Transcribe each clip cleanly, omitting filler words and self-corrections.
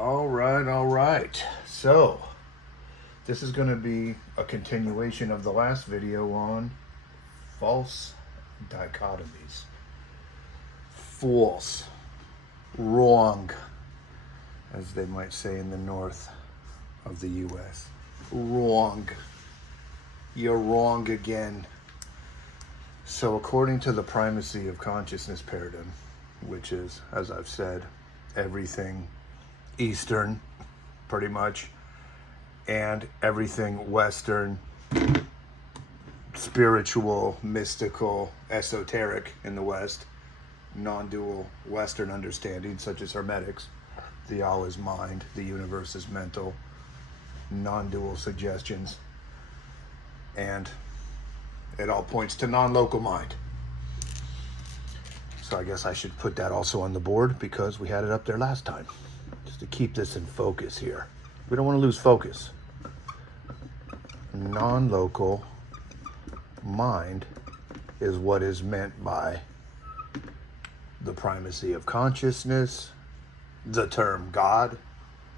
All right, all right. So, this is going to be a continuation of the last video on false dichotomies. False, wrong, as they might say in the north of the U.S. Wrong. You're wrong again. So, according to the primacy of consciousness paradigm, which is, as I've said, everything Eastern, pretty much, and everything Western, spiritual, mystical, esoteric in the West, non-dual Western understanding, such as Hermetics, the all is mind, the universe is mental, non-dual suggestions, and it all points to non-local mind. So I guess I should put that also on the board because we had it up there last time, just to keep this in focus here. We don't want to lose focus. Non-local mind is what is meant by the primacy of consciousness, the term God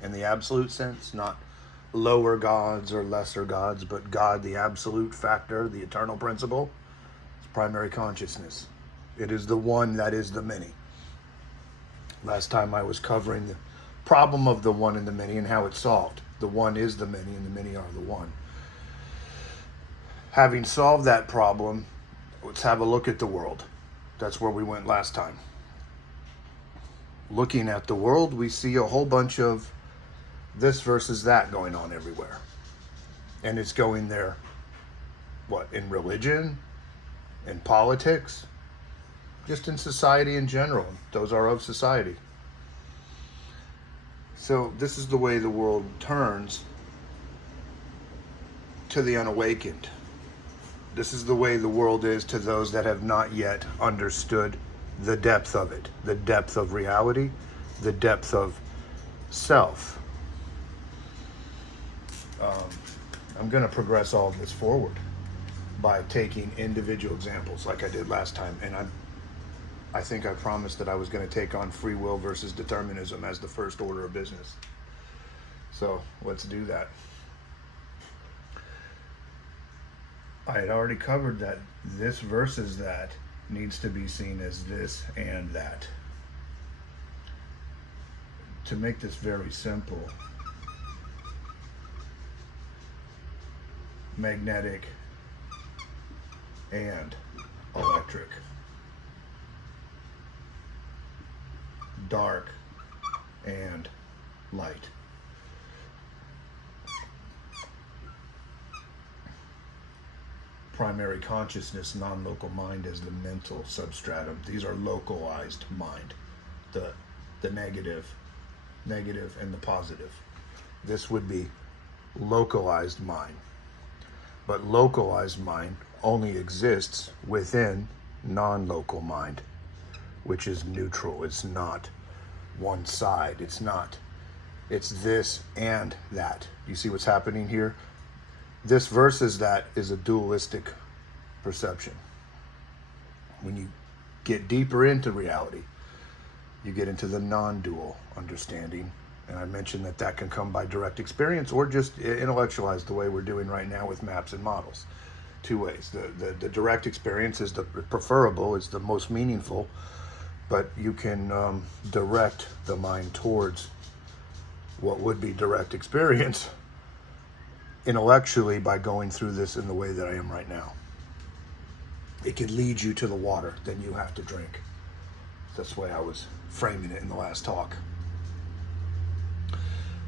in the absolute sense, not lower gods or lesser gods, but God, the absolute factor, the eternal principle, is primary consciousness. It is the one that is the many. Last time I was covering the problem of the one and the many and how it's solved. The one is the many and the many are the one. Having solved that problem, let's have a look at the world. That's where we went last time. Looking at the world, we see a whole bunch of this versus that going on everywhere. And it's going there, what, in religion, in politics, just in society in general. Those are of society. So this is the way the world turns to the unawakened. This is the way the world is to those that have not yet understood the depth of it, the depth of reality, the depth of self. I'm going to progress all of this forward by taking individual examples like I did last time. And I think I promised that I was going to take on free will versus determinism as the first order of business. So let's do that. I had already covered that this versus that needs to be seen as this and that. To make this very simple, magnetic and electric, dark and light. Primary consciousness, non-local mind as the mental substratum. These are localized mind. The negative and the positive. This would be localized mind. But localized mind only exists within non-local mind, which is neutral. It's not one side. It's this and that. You see what's happening here? This versus that is a dualistic perception. When you get deeper into reality, you get into the non-dual understanding. And I mentioned that can come by direct experience or just intellectualized the way we're doing right now with maps and models. Two ways. The direct experience is the preferable, it's the most meaningful, but you can direct the mind towards what would be direct experience intellectually by going through this in the way that I am right now. It could lead you to the water, then you have to drink. That's the way I was framing it in the last talk.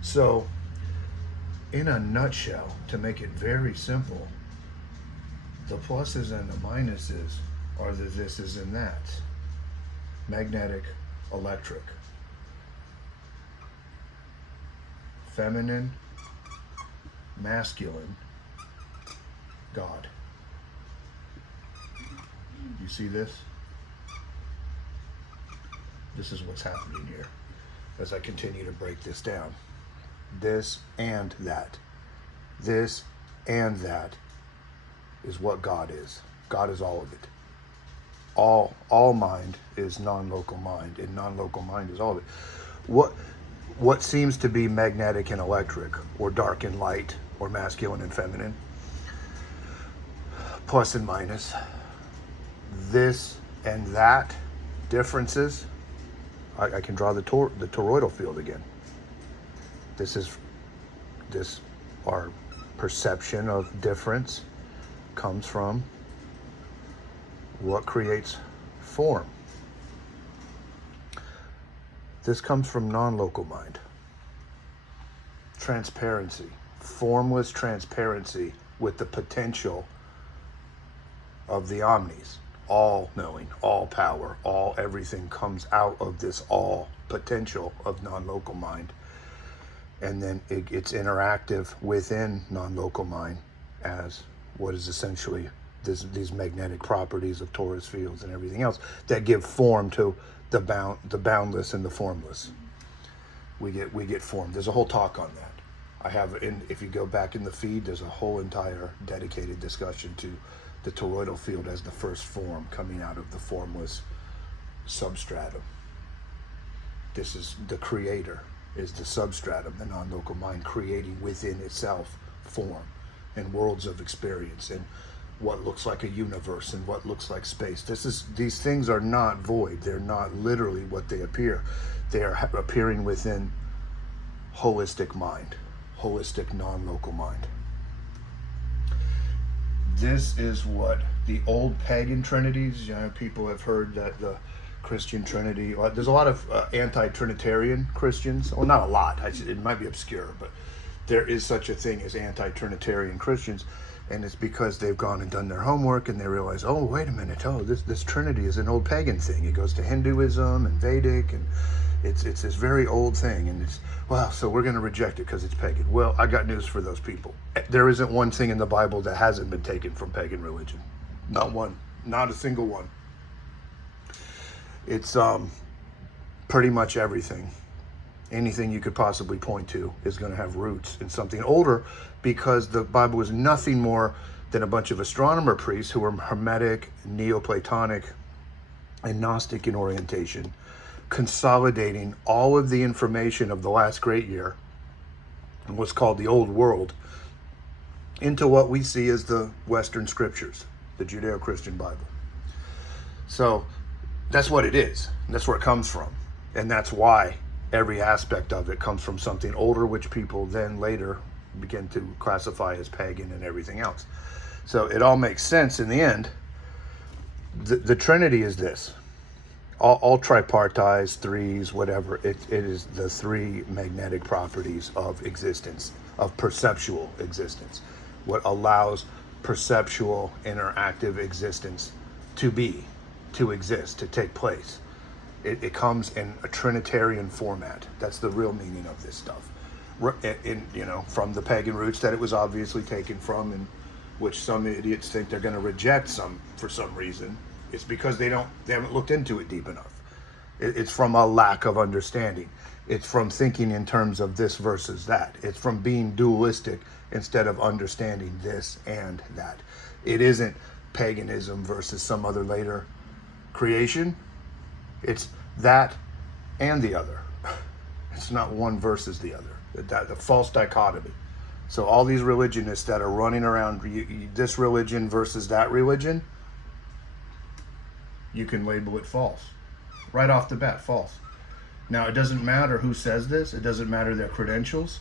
So, in a nutshell, to make it very simple, the pluses and the minuses are the thises and that's. Magnetic, electric. Feminine, masculine, God. You see this? This is what's happening here as I continue to break this down. This and that. This and that is what God is. God is all of it. All mind is non-local mind, and non-local mind is all of it. what seems to be magnetic and electric, or dark and light, or masculine and feminine, plus and minus, this and that differences. I can draw the toroidal field again. Our perception of difference comes from what creates form. This comes from non-local mind. Transparency, formless transparency with the potential of the omnis. All knowing, all power, all everything comes out of this all potential of non-local mind. And then it's interactive within non-local mind as what is essentially these magnetic properties of torus fields and everything else that give form to the boundless and the formless. We get form. There's a whole talk on that. If you go back in the feed, there's a whole entire dedicated discussion to the toroidal field as the first form coming out of the formless substratum. This is the creator, is the substratum, the non-local mind creating within itself form and worlds of experience and what looks like a universe and what looks like space. These things are not void. They're not literally what they appear. They are appearing within holistic mind, holistic non-local mind. This is what the old pagan trinities, people have heard that the Christian Trinity, there's a lot of anti-Trinitarian Christians. Well, not a lot, it might be obscure, but there is such a thing as anti-Trinitarian Christians, and it's because they've gone and done their homework and they realize, oh, wait a minute, this Trinity is an old pagan thing. It goes to Hinduism and Vedic, and it's this very old thing, and so we're going to reject it because it's pagan. Well, I got news for those people. There isn't one thing in the Bible that hasn't been taken from pagan religion. Not one. Not a single one. It's pretty much everything. Anything you could possibly point to is going to have roots in something older, because the Bible was nothing more than a bunch of astronomer priests who were Hermetic, Neoplatonic, and Gnostic in orientation, consolidating all of the information of the last great year, and what's called the Old World, into what we see as the Western scriptures, the Judeo-Christian Bible. So that's what it is. And that's where it comes from. And that's why every aspect of it comes from something older, which people then later begin to classify as pagan and everything else. So it all makes sense in the end. The Trinity is this. All tripartites, threes, whatever, it is the three magnetic properties of existence, of perceptual existence. What allows perceptual, interactive existence to be, to exist, to take place. It comes in a Trinitarian format. That's the real meaning of this stuff. From the pagan roots that it was obviously taken from, and which some idiots think they're going to reject some for some reason. It's because they haven't looked into it deep enough. It's from a lack of understanding. It's from thinking in terms of this versus that. It's from being dualistic instead of understanding this and that. It isn't paganism versus some other later creation. It's that and the other. It's not one versus the other. The false dichotomy. So all these religionists that are running around, this religion versus that religion, you can label it false. Right off the bat, false. Now, it doesn't matter who says this. It doesn't matter their credentials.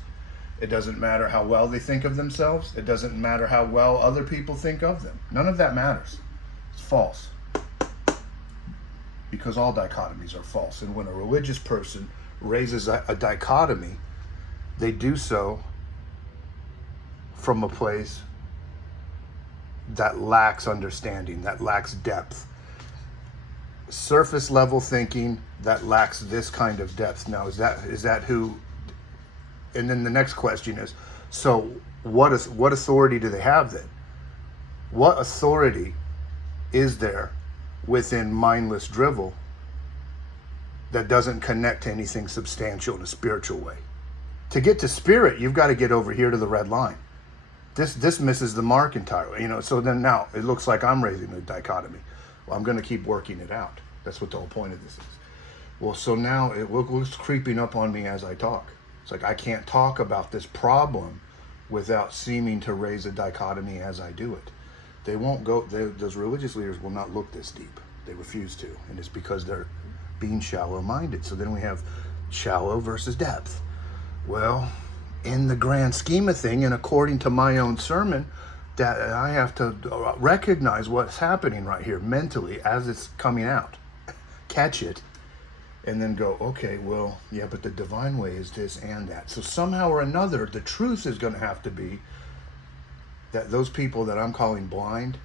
It doesn't matter how well they think of themselves. It doesn't matter how well other people think of them. None of that matters. It's false. Because all dichotomies are false. And when a religious person raises a dichotomy, they do so from a place that lacks understanding, that lacks depth. Surface level thinking that lacks this kind of depth. Now, is that who? And then the next question is, so what authority do they have then? What authority is there within mindless drivel that doesn't connect to anything substantial in a spiritual way? To get to spirit, you've got to get over here to the red line. This misses the mark entirely. So then now it looks like I'm raising a dichotomy. Well, I'm going to keep working it out. That's what the whole point of this is. Well, so now what's creeping up on me as I talk? It's like I can't talk about this problem without seeming to raise a dichotomy as I do it. They won't go, those religious leaders will not look this deep. They refuse to. And it's because they're being shallow minded. So then we have shallow versus depth. Well, in the grand scheme of thing, and according to my own sermon, that I have to recognize what's happening right here mentally as it's coming out, catch it, and then go, okay, well, yeah, but the divine way is this and that. So somehow or another, the truth is going to have to be that those people that I'm calling blind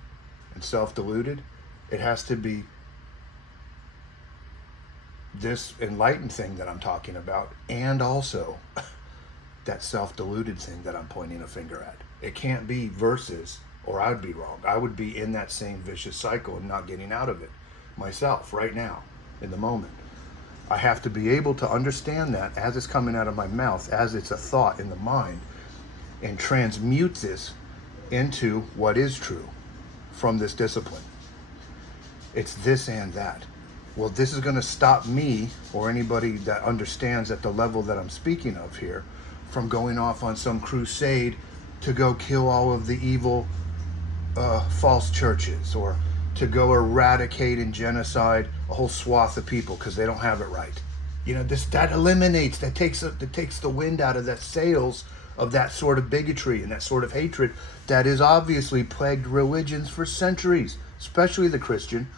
and self-deluded, it has to be this enlightened thing that I'm talking about, and also that self-deluded thing that I'm pointing a finger at. It can't be versus, or I'd be wrong. I would be in that same vicious cycle and not getting out of it myself right now, in the moment. I have to be able to understand that as it's coming out of my mouth, as it's a thought in the mind, and transmute this into what is true from this discipline. It's this and that. Well, this is going to stop me or anybody that understands at the level that I'm speaking of here from going off on some crusade to go kill all of the evil false churches, or to go eradicate and genocide a whole swath of people because they don't have it right. You know, that eliminates, that takes the wind out of that sails of that sort of bigotry and that sort of hatred that has obviously plagued religions for centuries, especially the Christian,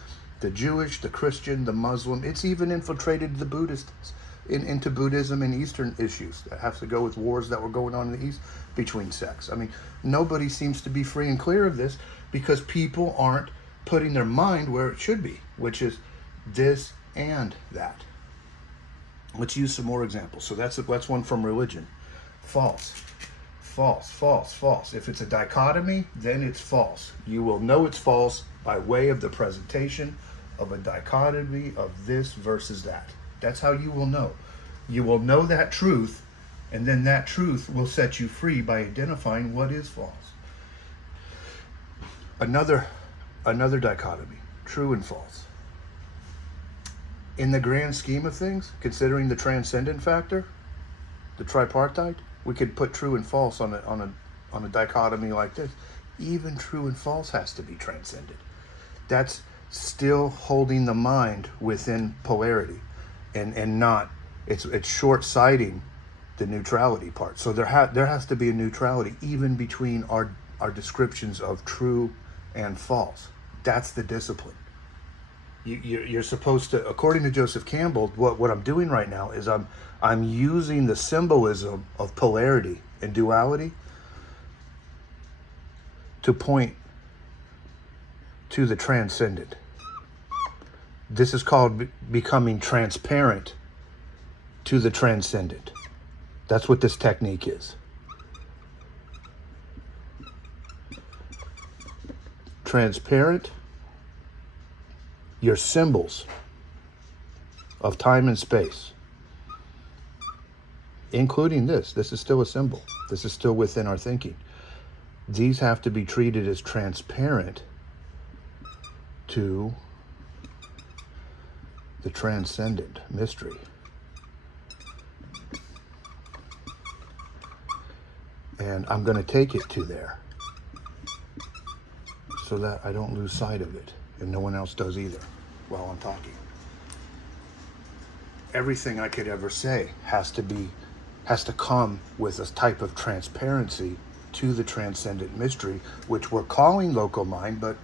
the Jewish, the Christian, the Muslim. It's even infiltrated the Buddhists into Buddhism and Eastern issues that have to go with wars that were going on in the East between sects. I mean, nobody seems to be free and clear of this because people aren't putting their mind where it should be, which is this and that. Let's use some more examples. So that's one from religion. False. False, false, false. If it's a dichotomy, then it's false. You will know it's false by way of the presentation of a dichotomy of this versus that. That's how you will know. You will know that truth, and then that truth will set you free by identifying what is false. Another dichotomy, true and false. In the grand scheme of things, considering the transcendent factor, the tripartite, we could put true and false on a dichotomy like this. Even true and false has to be transcended. That's still holding the mind within polarity, and not it's short-sighting the neutrality part. So there has to be a neutrality even between our descriptions of true and false. That's the discipline. You're supposed to, according to Joseph Campbell, what I'm doing right now is I'm using the symbolism of polarity and duality to point to the transcendent. This is called becoming transparent to the transcendent. That's what this technique is. Transparent. Your symbols of time and space, including this is still a symbol. This is still within our thinking. These have to be treated as transparent to the transcendent mystery. And I'm going to take it to there so that I don't lose sight of it, and no one else does either while I'm talking. Everything I could ever say has to come with a type of transparency to the transcendent mystery, which we're calling local mind, but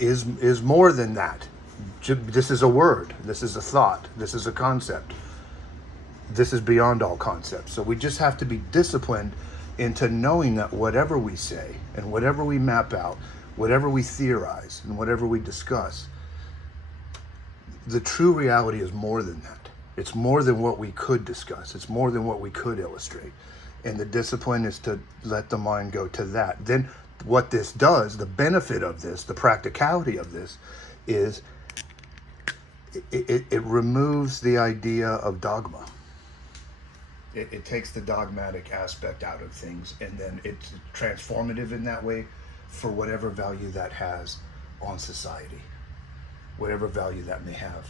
is more than that. This is a word, this is a thought, this is a concept. This is beyond all concepts. So we just have to be disciplined into knowing that whatever we say and whatever we map out, whatever we theorize and whatever we discuss, the true reality is more than that. It's more than what we could discuss. It's more than what we could illustrate. And the discipline is to let the mind go to that. Then what this does, the benefit of this, the practicality of this, is it removes the idea of dogma. It takes the dogmatic aspect out of things, and then it's transformative in that way for whatever value that has on society, whatever value that may have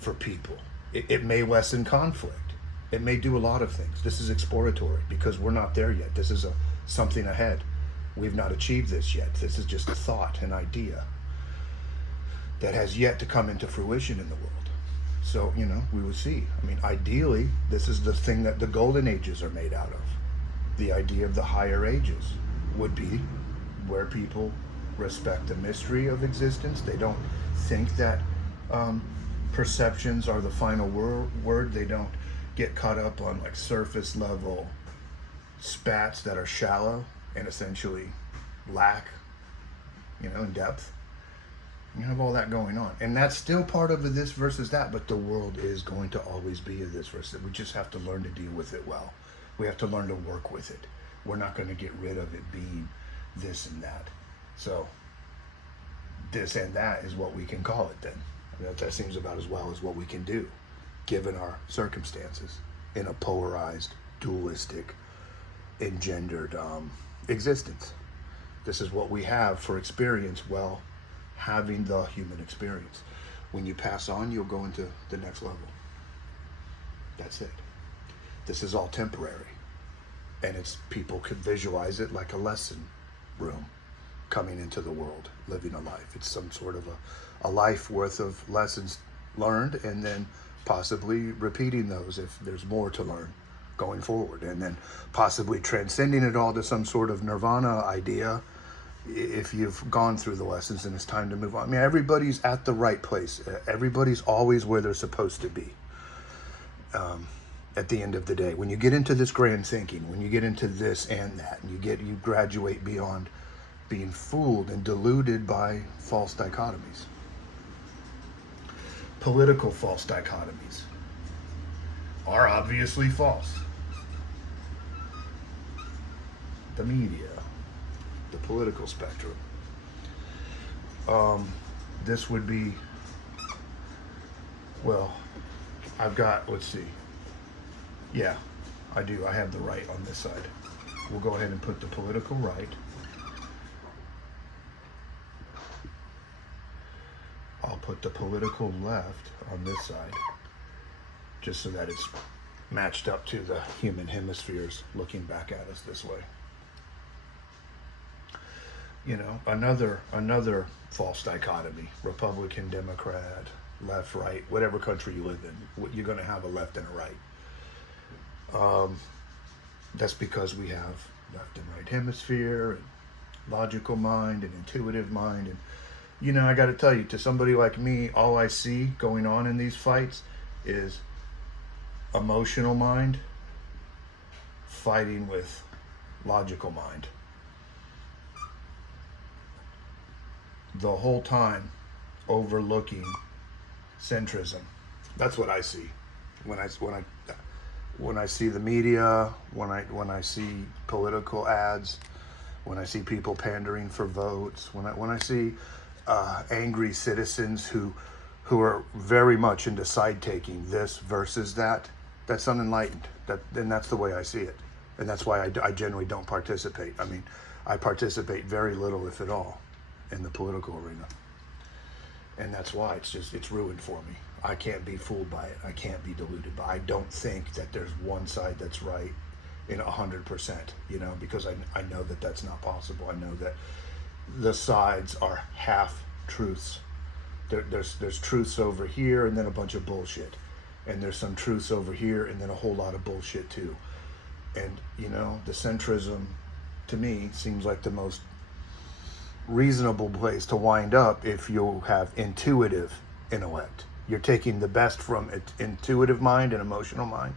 for people. It may lessen conflict. It may do a lot of things. This is exploratory because we're not there yet. This is something ahead. We've not achieved this yet. This is just a thought, an idea that has yet to come into fruition in the world. So, we will see. I mean, ideally, this is the thing that the golden ages are made out of. The idea of the higher ages would be where people respect the mystery of existence. They don't think that perceptions are the final word. They don't get caught up on like surface level spats that are shallow and essentially lack, in depth. You have all that going on, and that's still part of this versus that, but the world is going to always be a this versus that. We just have to learn to deal with it well. We have to learn to work with it. We're not going to get rid of it being this and that. So this and that is what we can call it then. That seems about as well as what we can do given our circumstances in a polarized, dualistic, engendered existence. This is what we have for experience while having the human experience. When you pass on, you'll go into the next level. That's it. This is all temporary. And people could visualize it like a lesson room coming into the world, living a life. It's some sort of a life worth of lessons learned, and then possibly repeating those if there's more to learn going forward, and then possibly transcending it all to some sort of nirvana idea if you've gone through the lessons and it's time to move on. I mean, everybody's at the right place. Everybody's always where they're supposed to be. At the end of the day, when you get into this grand thinking, when you get into this and that, and you graduate beyond being fooled and deluded by false dichotomies. Political false dichotomies are obviously false. The media, the political spectrum. This would be, well, I've got, let's see. Yeah, I do. I have the right on this side. We'll go ahead and put the political right. I'll put the political left on this side, just so that it's matched up to the human hemispheres looking back at us this way. Another false dichotomy, Republican, Democrat, left, right, whatever country you live in, you're going to have a left and a right. That's because we have left and right hemisphere, and logical mind, and intuitive mind. And, I got to tell you, to somebody like me, all I see going on in these fights is emotional mind fighting with logical mind. The whole time overlooking centrism. That's what I see when I see the media, when I see political ads, when I see people pandering for votes, when I see angry citizens who are very much into side taking, this versus that. That's unenlightened. And that's the way I see it, and that's why I generally don't participate. I mean, I participate very little, if at all, in the political arena, and that's why it's ruined for me. I can't be fooled by it. I can't be deluded by it. I don't think that there's one side that's right in 100%, because I know that that's not possible. I know that the sides are half truths. There's truths over here and then a bunch of bullshit, and there's some truths over here and then a whole lot of bullshit too. And the centrism to me seems like the most reasonable place to wind up if you have intuitive intellect. You're taking the best from intuitive mind and emotional mind,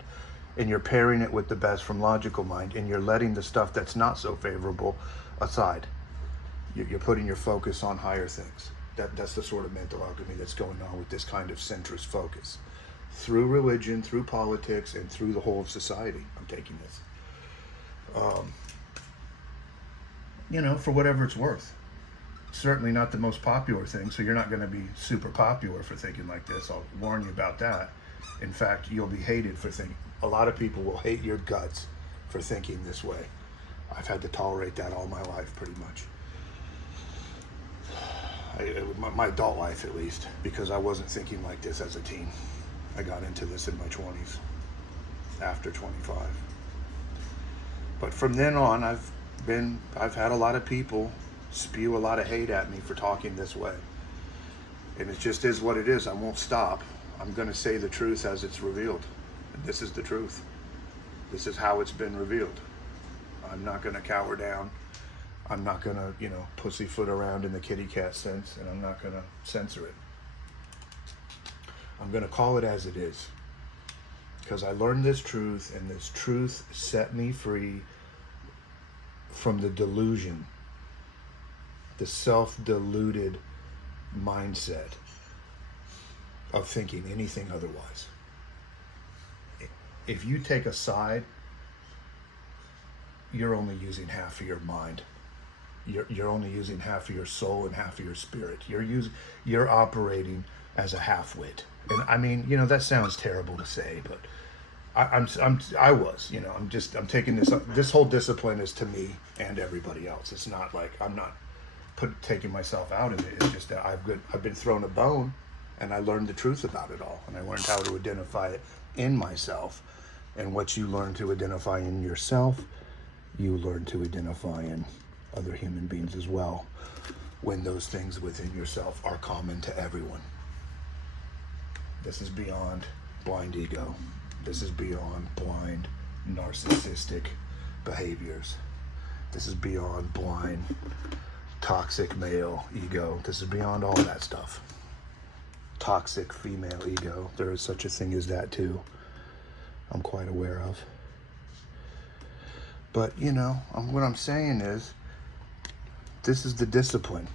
and you're pairing it with the best from logical mind, and you're letting the stuff that's not so favorable aside. You're putting your focus on higher things. That's the sort of mental alchemy that's going on with this kind of centrist focus. Through religion, through politics, and through the whole of society, I'm taking this. For whatever it's worth. Certainly not the most popular thing, so you're not going to be super popular for thinking like this. I'll warn you about that. In fact, you'll be hated for thinking. A lot of people will hate your guts for thinking this way. I've had to tolerate that all my life, pretty much. My adult life, at least, because I wasn't thinking like this as a teen. I got into this in my 20s, after 25. But from then on, I've had a lot of people spew a lot of hate at me for talking this way. And it just is what it is. I won't stop. I'm going to say the truth as it's revealed. And this is the truth. This is how it's been revealed. I'm not going to cower down. I'm not going to, pussyfoot around in the kitty cat sense, and I'm not going to censor it. I'm going to call it as it is. Because I learned this truth, and this truth set me free from the delusion, the self-deluded mindset of thinking anything otherwise. If you take a side, you're only using half of your mind. You're only using half of your soul and half of your spirit. You're operating as a half-wit. And I mean, that sounds terrible to say, but I'm taking this whole discipline is to me and everybody else. It's not like I'm not taking myself out of it. It's just that I've been thrown a bone, and I learned the truth about it all, and I learned how to identify it in myself. And what you learn to identify in yourself, you learn to identify in other human beings as well, when those things within yourself are common to everyone. This is beyond blind ego. This is beyond blind narcissistic behaviors. This is beyond blind toxic male ego. This is beyond all that stuff. Toxic female ego. There is such a thing as that too. I'm quite aware of. But, what I'm saying is, this is the discipline.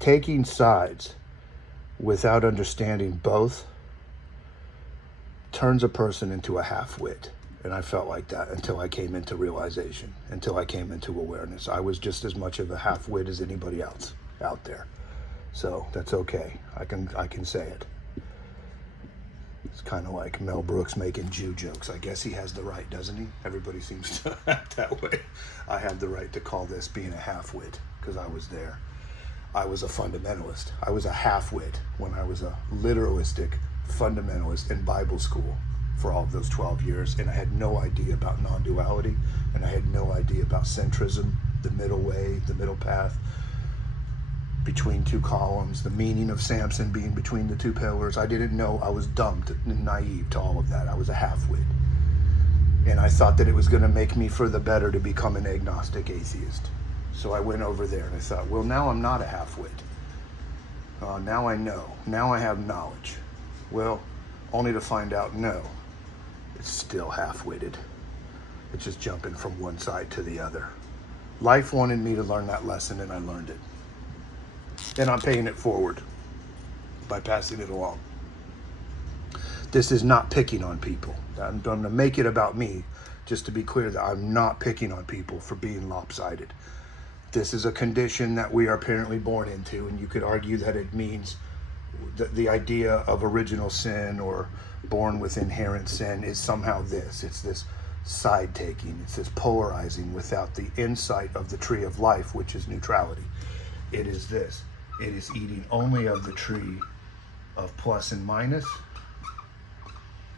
Taking sides without understanding both turns a person into a half-wit. And I felt like that until I came into realization, until I came into awareness. I was just as much of a half-wit as anybody else out there. So that's okay. I can say it. It's kind of like Mel Brooks making Jew jokes. I guess he has the right, doesn't he? Everybody seems to act that way. I have the right to call this being a half-wit because I was there. I was a fundamentalist. I was a half-wit when I was a literalistic fundamentalist in Bible school for all of those 12 years, and I had no idea about non-duality, and I had no idea about centrism, the middle way, the middle path, between two columns, the meaning of Samson being between the two pillars. I didn't know. I was dumb and naive to all of that. I was a half-wit. And I thought that it was going to make me for the better to become an agnostic atheist. So I went over there and I thought, well, now I'm not a half-wit. Now I know. Now I have knowledge. Well, only to find out, no, it's still half-witted. It's just jumping from one side to the other. Life wanted me to learn that lesson, and I learned it. And I'm paying it forward by passing it along. This is not picking on people. I'm going to make it about me, just to be clear that I'm not picking on people for being lopsided. This is a condition that we are apparently born into, and you could argue that it means the idea of original sin or born with inherent sin is somehow this. It's this side taking. It's this polarizing without the insight of the tree of life, which is neutrality. It is this. It is eating only of the tree of plus and minus.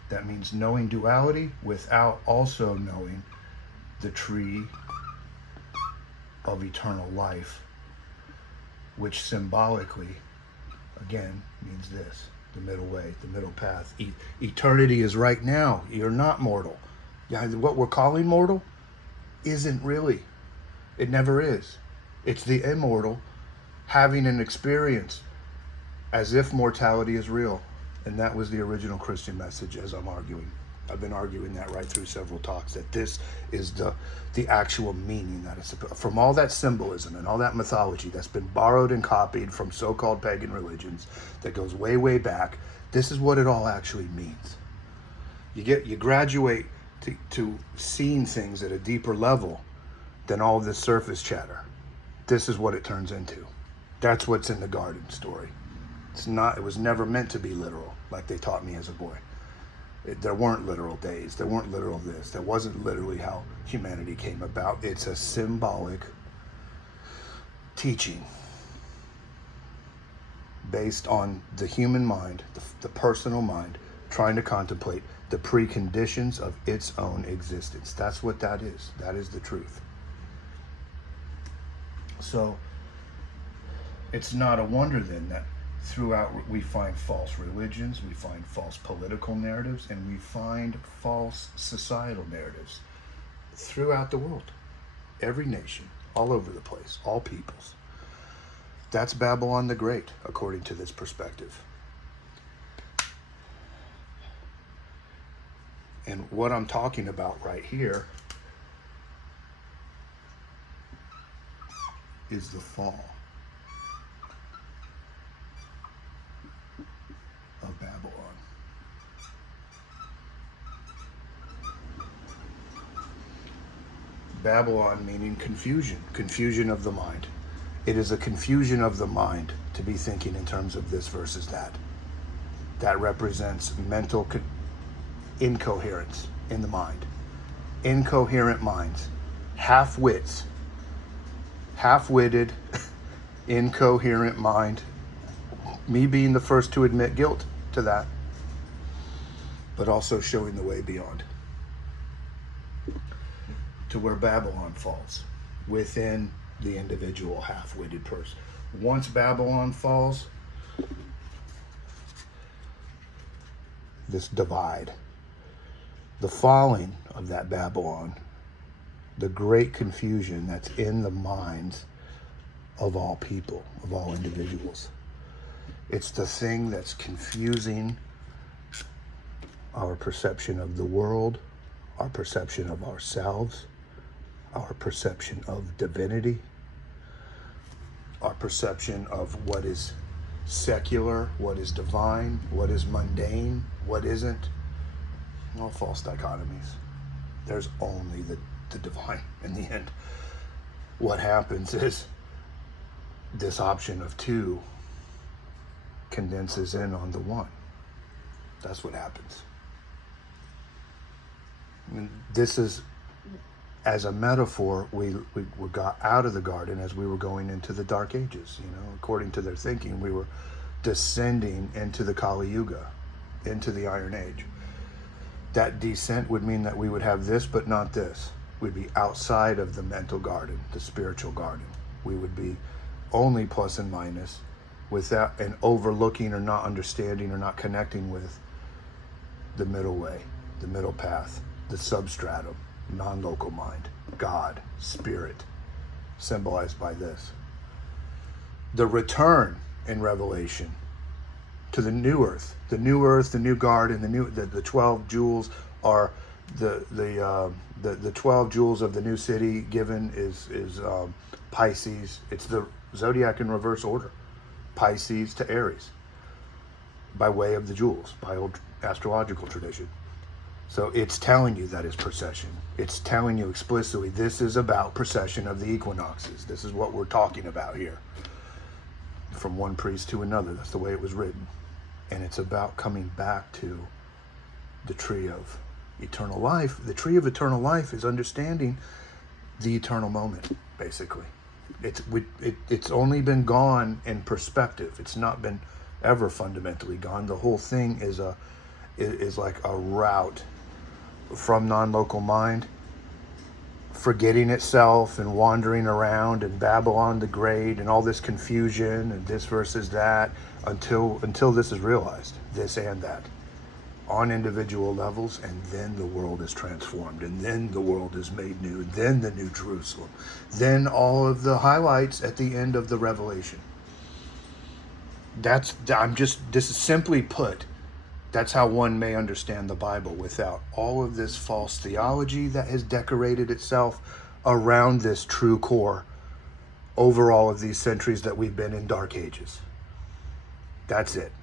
That means knowing duality without also knowing the tree of eternal life, which symbolically, again, means this: the middle way, the middle path. Eternity is right now. You're not mortal. What we're calling mortal isn't really. It never is. It's the immortal having an experience as if mortality is real. And that was the original Christian message, as I'm arguing. I've been arguing that right through several talks, that this is the actual meaning that it's from all that symbolism and all that mythology that's been borrowed and copied from so-called pagan religions that goes way, way back. This is what it all actually means. You graduate to seeing things at a deeper level than all this surface chatter. This is what it turns into. That's what's in the garden story. It was never meant to be literal, like they taught me as a boy. There weren't literal days. There weren't literal this. That wasn't literally how humanity came about. It's a symbolic teaching based on the human mind, the personal mind, trying to contemplate the preconditions of its own existence. That's what that is. That is the truth. So it's not a wonder then that throughout we find false religions, we find false political narratives, and we find false societal narratives throughout the world. Every nation, all over the place, all peoples. That's Babylon the Great, according to this perspective. And what I'm talking about right here is the fall of Babylon. Babylon meaning confusion, confusion of the mind. It is a confusion of the mind to be thinking in terms of this versus that. That represents mental incoherence in the mind. Incoherent minds. Half-wits. Half-witted, incoherent mind. Me being the first to admit guilt to that, but also showing the way beyond to where Babylon falls within the individual half-witted person. Once Babylon falls, this divide, the falling of that Babylon, the great confusion that's in the minds of all people, of all individuals. It's the thing that's confusing our perception of the world, our perception of ourselves, our perception of divinity, our perception of what is secular, what is divine, what is mundane, what isn't. All false dichotomies. There's only the divine in the end. What happens is this option of two condenses in on the one. That's what happens. I mean, this is, as a metaphor, we got out of the garden as we were going into the Dark Ages. You know, according to their thinking, we were descending into the Kali Yuga, into the Iron Age. That descent would mean that we would have this, but not this. We'd be outside of the mental garden, the spiritual garden. We would be only plus and minus, without and overlooking or not understanding or not connecting with the middle way, the middle path, the substratum, non-local mind, God, spirit, symbolized by this. The return in Revelation to the new earth, the new garden, the 12 jewels are the 12 jewels of the new city given is Pisces. It's the zodiac in reverse order. Pisces to Aries, by way of the jewels, by old astrological tradition. So it's telling you that it's precession. It's telling you explicitly this is about precession of the equinoxes. This is what we're talking about here. From one priest to another, that's the way it was written. And it's about coming back to the tree of eternal life. The tree of eternal life is understanding the eternal moment, basically. It's only been gone in perspective. It's not been ever fundamentally gone. The whole thing is like a route from non-local mind, forgetting itself and wandering around, and Babylon the Great and all this confusion and this versus that, until this is realized, this and that, on individual levels, and then the world is transformed, and then the world is made new, then the New Jerusalem, then all of the highlights at the end of the Revelation. This is simply put, that's how one may understand the Bible without all of this false theology that has decorated itself around this true core over all of these centuries that we've been in Dark Ages. That's it.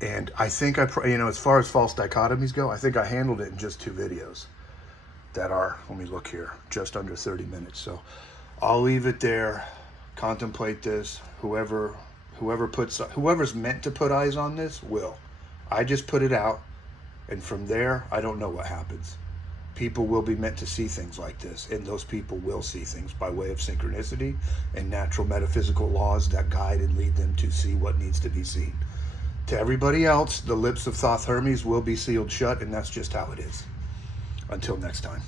And I think as far as false dichotomies go, I think I handled it in just 2 videos that are, let me look here, just under 30 minutes. So I'll leave it there. Contemplate this. Whoever's meant to put eyes on this will. I just put it out, and from there, I don't know what happens. People will be meant to see things like this, and those people will see things by way of synchronicity and natural metaphysical laws that guide and lead them to see what needs to be seen. To everybody else, the lips of Thoth Hermes will be sealed shut, and that's just how it is. Until next time.